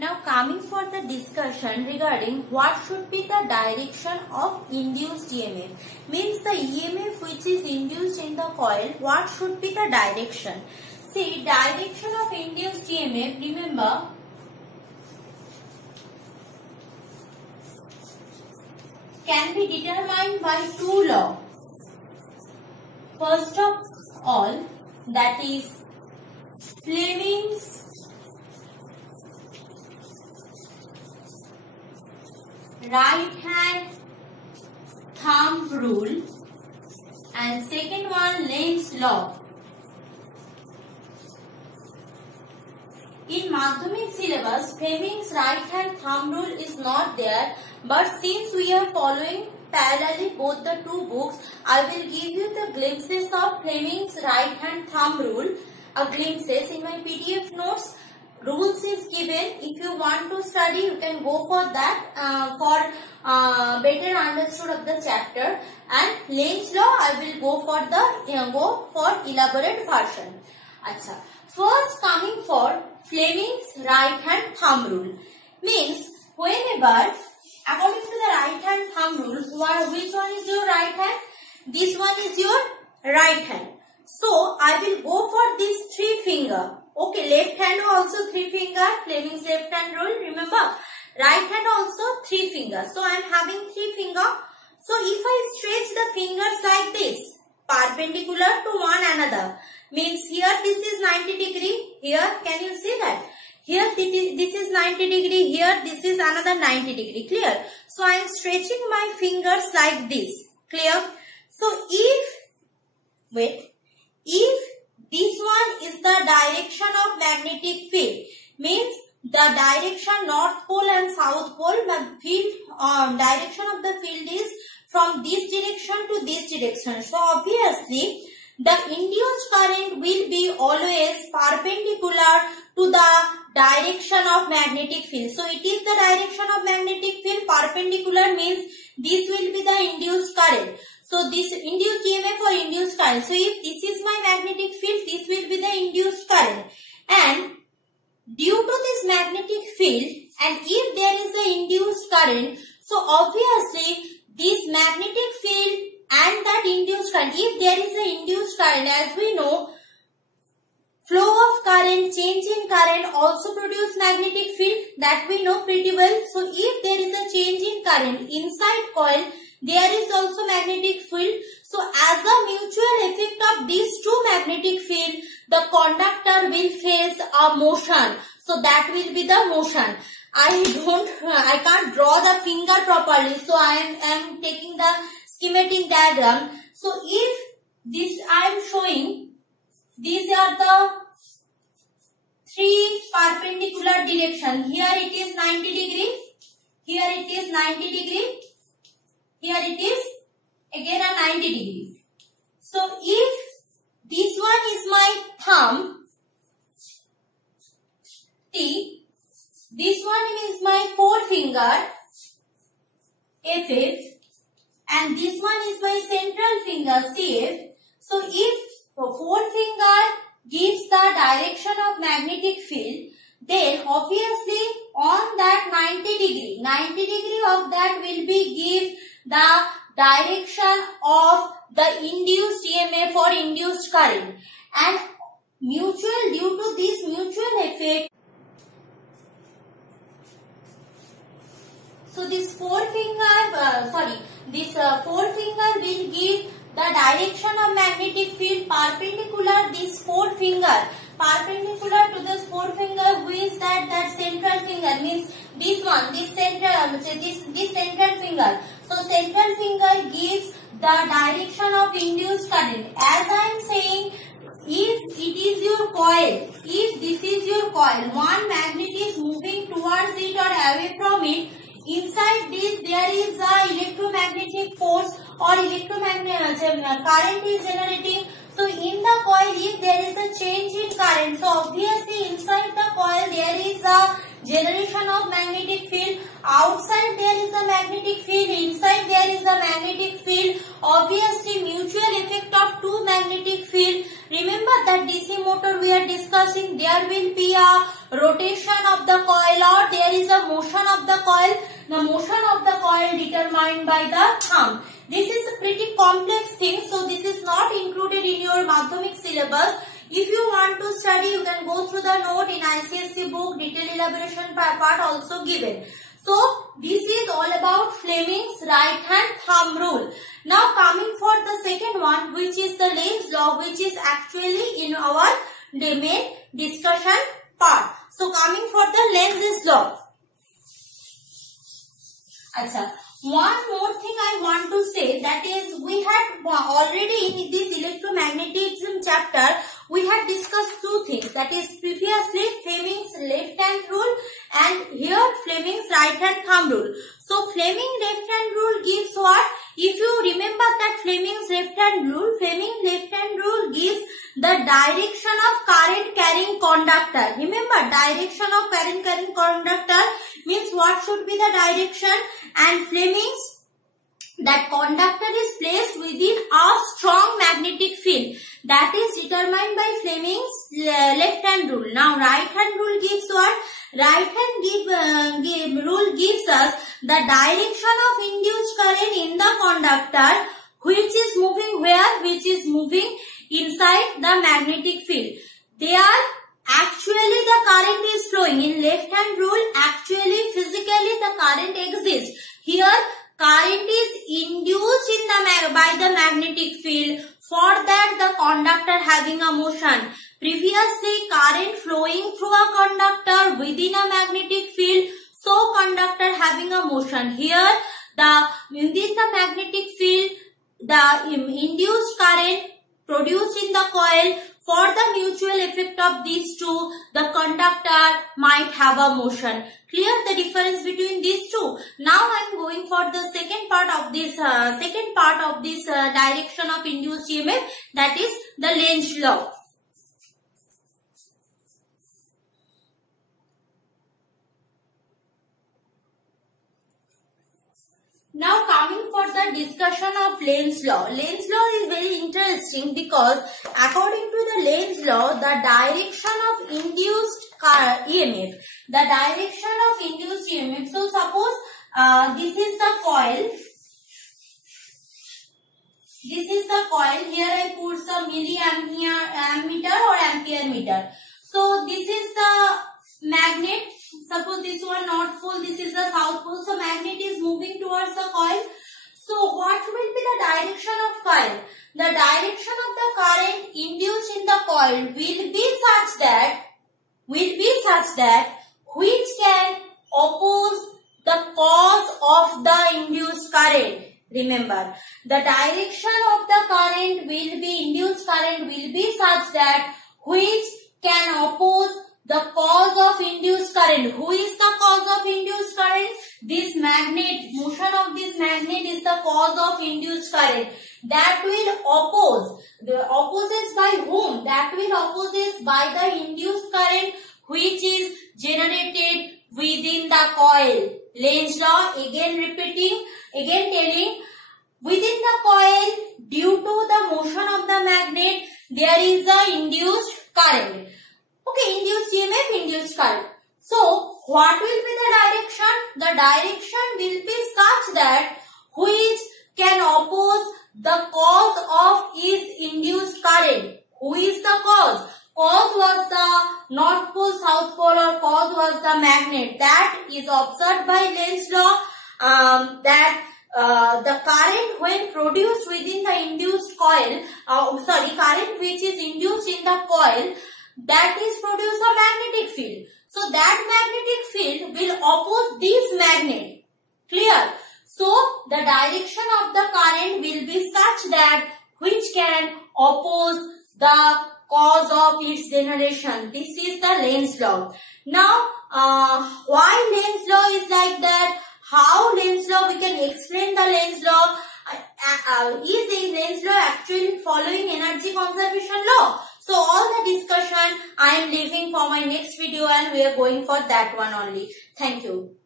Now coming for the discussion regarding what should be the direction of induced EMF. Means the EMF which is induced in the coil, what should be the direction? See, direction of induced EMF, remember, can be determined by two laws. First of all, that is Fleming's right hand thumb rule, and second one Lenz's law. In Madhyamik syllabus, Fleming's right hand thumb rule is not there, but since we are following parallelly both the two books, I will give you the glimpses of Fleming's right hand thumb rule, glimpses in my PDF notes. Rules is given. If you want to study, you can go for that for better understood of the chapter. And Lenz's law, I will go for elaborate version. Acha. First, coming for Fleming's right hand thumb rule, means whenever, according to the right hand thumb rule, which one is your right hand? This one is your right hand. So I will go for this 3 finger. Okay, left hand also 3 finger, Fleming's left hand rule, remember. Right hand also 3 fingers. So I am having 3 finger. So if I stretch the fingers like this, perpendicular to one another, means here this is 90 degree, here can you see that? Here this is 90 degree, here this is another 90 degree, clear? So I am stretching my fingers like this, clear? So if this one is the direction of magnetic field, means the direction north pole and south pole, direction of the field is from this direction to this direction. So obviously the induced current will be always perpendicular to the direction of magnetic field. So it is the direction of magnetic field, perpendicular means this will be the induced current. So this induced EMF or induced current. So if this is my magnetic field, this will be the induced current. And due to this magnetic field, and if there is an induced current, so obviously this magnetic field and that induced current, if there is an induced current, as we know, flow of current, change in current also produce magnetic field, that we know pretty well. So if there is a change in current inside coil, there is also magnetic field. So as a mutual effect of these two magnetic field, the conductor will face a motion. So that will be the motion. I can't draw the finger properly. So I am taking the schematic diagram. So if this I am showing, these are the 3 perpendicular direction. Here it is 90 degree. Here it is 90 degree. Here it is again a 90 degree. So if this one is my thumb T, this one is my forefinger FF, and this one is my central finger CF. So if the forefinger gives the direction of magnetic field, then obviously on that 90 degree of that will be give the direction of the induced EMF or induced current, and due to this mutual effect, so this forefinger will give the direction of magnetic field perpendicular this forefinger, perpendicular to this forefinger, who is that central finger, means this one, this central finger. So central finger gives the direction of induced current. As I am saying, if it is your coil, if this is your coil, one magnet is moving towards it or away from it, inside this there is a electromagnetic force or current is generating. So in the coil, if there is a change in current, so obviously inside the coil there is a generation of magnetic field. Outside there is a magnetic field, inside there is a magnetic field. Obviously mutual effect of two magnetic field. Remember that DC motor we are discussing, there will be a rotation of the coil or there is a motion of the coil. The motion of the coil determined by the thumb. This is a pretty complex thing, so this is not included in your Madhyamik syllabus. If you want to study, you can go through the note in ICSE book, detailed elaboration part also given. So, this is all about Fleming's right hand thumb rule. Now, coming for the second one, which is the Lenz law, which is actually in our main discussion part. So, coming for the Lenz's law. Achha. One more thing I want to say, that is we had already in this electromagnetism chapter we had discussed two things, that is previously Fleming's left hand rule and here Fleming's right hand thumb rule. So Fleming left hand rule gives what? If you remember that Fleming's left hand rule gives the direction of current carrying conductor. Remember, direction of current carrying conductor means what should be the direction, and Fleming's that conductor is placed within a strong magnetic field that is determined by Fleming's left hand rule. Now right hand rule gives what? Right hand rule gives us the direction of induced current in the conductor, which is moving where? Which is moving inside the magnetic field. There actually the current is flowing. In left hand rule, actually physically the current exists. Here current is induced by the magnetic field. For that the conductor having a motion. Previously current flowing through a conductor within a magnetic field. So conductor having a motion. Here within the magnetic field the induced current produced in the coil, for the mutual effect of these two, the conductor might have a motion. Clear the difference between these two? Now I am going for the second part of this direction of induced EMF, that is the Lenz law. Now coming for the discussion of Lenz law. Lenz law is very interesting because according to the Lenz law, the direction of induced EMF. The direction of induced EMF. So suppose this is the coil. This is the coil. Here I put some milliammeter or ampere meter. So this is the magnet. Suppose this one north pole, this is the south pole. So magnet is moving towards the coil. So what will be the direction of coil? The direction of the current induced in the coil will be such that which can oppose the cause of the induced current. Remember, the direction of the current will be, induced current will be such that which can oppose the cause of induced current. Who is the cause of induced current? This magnet. Motion of this magnet is the cause of induced current. That will oppose. The opposes by whom? That will opposes by the induced current which is generated within the coil. Lenz law, again repeating, again telling, within the coil, due to the motion of the magnet, there is a induced current. Okay, induced EMF, induced current. So, what will be the direction? The direction will be such that which can oppose the cause of is induced current. Who is the cause? Cause was the north pole, south pole, or cause was the magnet. That is observed by Lenz law, that the current when produced within the induced coil, current which is induced in the coil, that is produce a magnetic field. So that magnetic field will oppose this magnet. Clear? So the direction of the current will be such that which can oppose the cause of its generation. This is the Lenz law. Now why Lenz law is like that? How Lenz law, we can explain the Lenz law. Is a Lenz law actually following energy conservation law? So all the discussion I am leaving for my next video and we are going for that one only. Thank you.